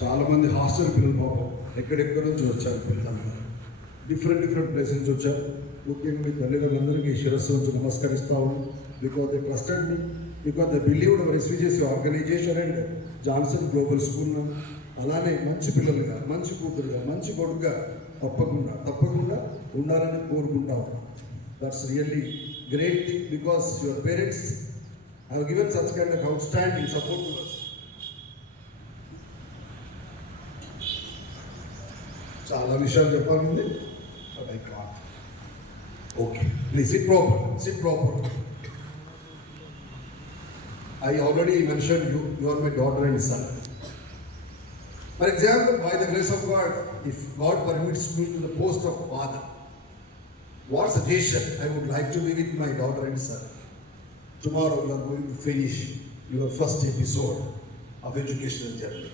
చాలామంది హాస్టల్ పిల్లలు పాపం ఎక్కడెక్కడ నుంచి వచ్చారు పిల్లలంతా డిఫరెంట్ ప్లేసెస్ నుంచి వచ్చారు. ముఖ్యంగా మీ తల్లిదండ్రులందరికీ శిరస్సు నుంచి నమస్కరిస్తా ఉన్నాను. Because they trusted me, because they believed our SVJC organisation and Johnson Global School. అలానే మంచి పిల్లలుగా, మంచి కూతురుగా, మంచి కొడుకుగా తప్పకుండా ఉండాలని కోరుకుంటా ఉన్నాను. That's really great thing because your parents have given such kind of outstanding support to us. చాలా విషయాలు చెప్పాలండి, but I can't. Okay, please SIT proper. I already mentioned you are my daughter and son. For example, by the grace of God, if God permits me to the post of father, what suggestion I would like to be with my daughter and son? Tomorrow you are going to finish your first episode of educational journey.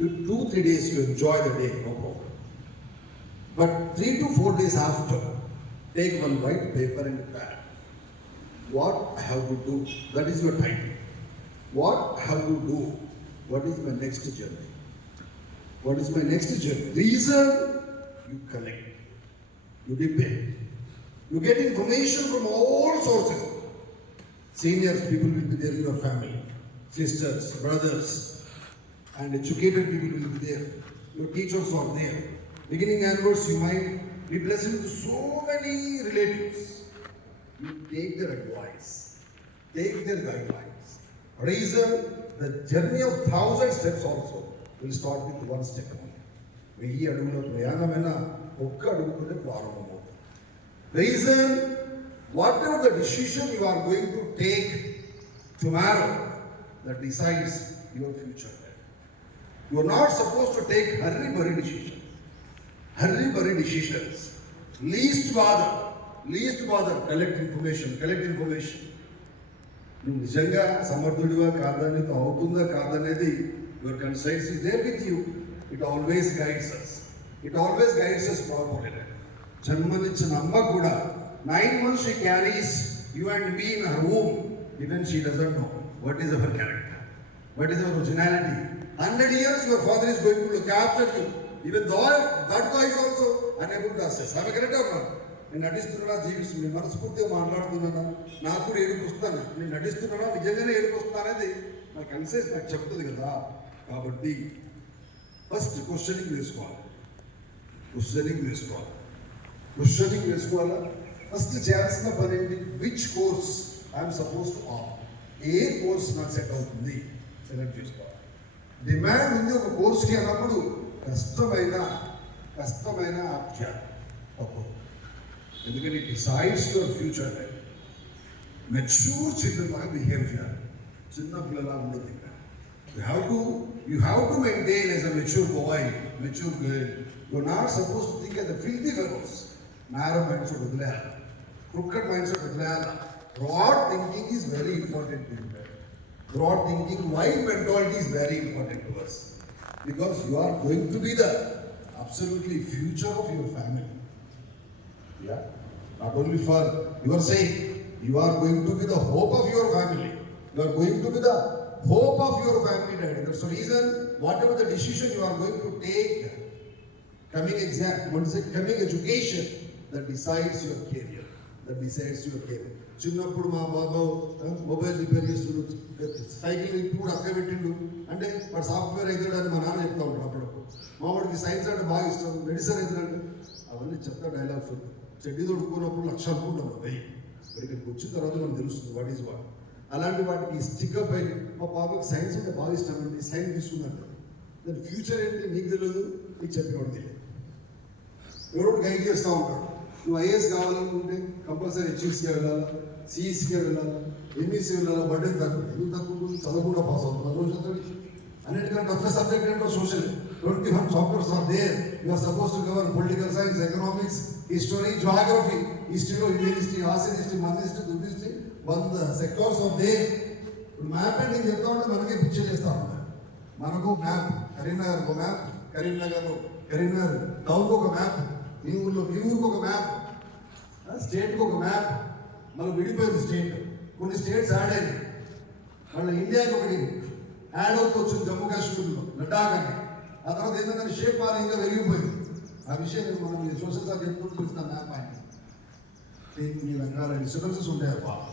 You 2-3 days you enjoy the day, no problem. But 3 to 4 days after, take one white paper and pad. What I have to do, that is your title. What I have to do, what is my next journey? What is my next journey? Reason, you collect, you depend, you get information from all sources. Seniors people will be there in your family, sisters, brothers, and educated people will be there. Your teachers are there. Beginning onwards, you might be blessed with so many relatives. You take their advice, take their guidelines. Reason, the journey of 1,000 steps also will start with one step only. వెయ్యి అడుగుల ప్రయాణమైనా ఒక్క అడుగుతోనే ప్రారంభమవుతుంది. Reason, whatever the decision you are going to take tomorrow, that decides your future. You are not supposed to take hurry-burry decisions. Least bother, collect information. నువ్వు నిజంగా సమర్థుడివా కాదని, అవుతుందా కాదనేది your conscience is there with you. It always guides us properly. జన్మనిచ్చిన అమ్మ కూడా 9 months she carries you and me in her womb. Even she doesn't know what is our character, what is our originality. 100 years your father is going to look after you. Even though that guy is also unable to assess. Am I correct or not? నేను నటిస్తున్నానా, జీవిస్తున్నా, మనస్ఫూర్తిగా మాట్లాడుతున్నానా, నాకు కూడా ఏడుపు వస్తాను, నేను నటిస్తున్నానా, నిజంగానే ఏడుపు వస్తున్నా అనేది నా కన్సెన్స్ నాకు చెప్తుంది కదా. కాబట్టి ఫస్ట్ క్వశ్చనింగ్ వేసుకోవాలా. ఫస్ట్ చేయాల్సిన పని ఏంటి? Which course I'm suppose to opt, ఏ కోర్స్ నాకు సెట్ అవుతుంది సెలెక్ట్ చేసుకోవాలి. డిమాండ్ ఉంది ఒక కోర్స్కి అన్నప్పుడు కష్టమైన ఆప్షన్ తప్పదు. ఎందుకంటే it decides your future. Mature చిన్నలాగా బిహేవ్ చేయాలి, చిన్న పిల్లలా ఉండదు. You have to maintain as a mature boy, mature girl. You are not supposed to think as a filthy fellows. Narrow mindset వదిలేయాలి, crooked mindset వదిలేయాలి. Broad thinking is very important to you. Broad thinking, wide mentality is very important to us, because you are going to be the absolutely future of your family. Yeah, not only for your sake, you are going to be the hope of your family. You are going to be the hope of your family, daddy. That's the reason, whatever the decision you are going to take, coming education, that decides your career. చిన్నప్పుడు మా బాబు mobile repair చేస్తుండు, సైకిల్ ఇప్పుడు అక్క పెట్టిండు అంటే వాడు సాఫ్ట్వేర్ అవుతాడని మా నాన్న చెప్తా ఉంటాడు. అప్పుడప్పుడు మా వాడికి సైన్స్ అంటే బాగా ఇష్టం, మెడిసిన్ అవుతాడంటే అవన్నీ చెప్తా డైలాగ్స్ ఉంటాయి. చెడ్డీ తొడుక్కున్నప్పుడు 1,00,000 అనుకుంటాం, వెయ్యి ఇక్కడికి వచ్చిన తర్వాత మనకు తెలుస్తుంది వాట్ ఈజ్ వాట్. అలాంటి వాటికి స్టిక్అప్ అయ్యి మా బాబాకి సైన్స్ అంటే బాగా ఇష్టం అండి, సైన్స్ తీసుకున్నట్టు. దాని ఫ్యూచర్ ఏంటి నీకు తెలియదు, నీకు చెప్పినవాడు తెలియదు. ఎవరో గైడ్ చేస్తూ ఉంటాడు. నువ్వు ఐఏఎస్ కావాలనుకుంటే కంపల్సరీ హెచ్ఈసీగా వెళ్ళాలా, సిఈసీగా వెళ్ళాలా, ఎంఈసీ వెళ్ళాలా. బర్త్డే తక్కువ, ఎందుకు తక్కువ? చదవకుండా పాస్ అవుతుంది రోజు. అన్నిటికంటే టఫెస్ట్ సబ్జెక్ట్ ఏంటో social. 21 chapters are there. You are suppose to cover political science, economics, history, geography. హిస్టరీలో ఇండియన్ హిస్టరీ, ఆసియన్ హిస్టరీ, మన హిస్టరీ, దుర్బి హిస్టరీ, 100 సెక్టార్స్ ఆర్ దేర్. ఇప్పుడు మ్యాప్ అంటే నేను చెప్తా ఉంటే మనకే పిక్చర్ చేస్తా ఉంటాను. మనకు మ్యాప్, కరీంనగర్ ఒక మ్యాప్, కరీంనగర్ టౌన్కి ఒక మ్యాప్, మీ ఊరికి ఒక మ్యాప్, స్టేట్కి ఒక మ్యాప్. మళ్ళీ విడిపోయింది స్టేట్, కొన్ని స్టేట్స్ యాడ్ అయ్యాయి. మళ్ళీ ఇండియాకి ఒకటి యాడ్ అవుతూ వచ్చింది, జమ్మూ కాశ్మీర్లో పడ్డాకని ఆ తర్వాత ఏంటంటే షేప్ మారి ఇంకా వెలిగిపోయింది. ఆ విషయం నేను మనం సోషల్ సార్ చెప్తూ చూస్తాను నా పాయింట్. ఈ రకాల డిస్టర్బెన్సెస్ ఉంటాయి బాగా.